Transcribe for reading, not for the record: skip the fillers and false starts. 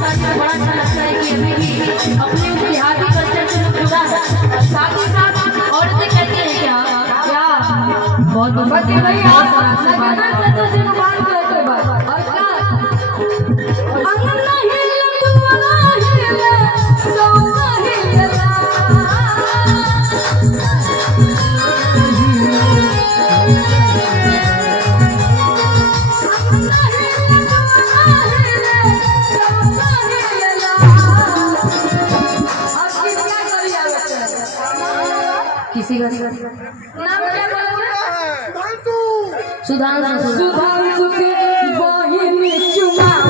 साथ में बड़ा अच्छा लगता है कि अभी भी अपने बिहारी कल्चर से लोग जुड़ा है। साथ ही साथ औरतें कहती हैं क्या क्या बहुत बहुत भैया कल्चर से बात करते बात और क्या अंगना हिले दुआरा हिले सोना हिले किसी का नाम क्या सुधांशु सुधांशु के बहिनी चुमाव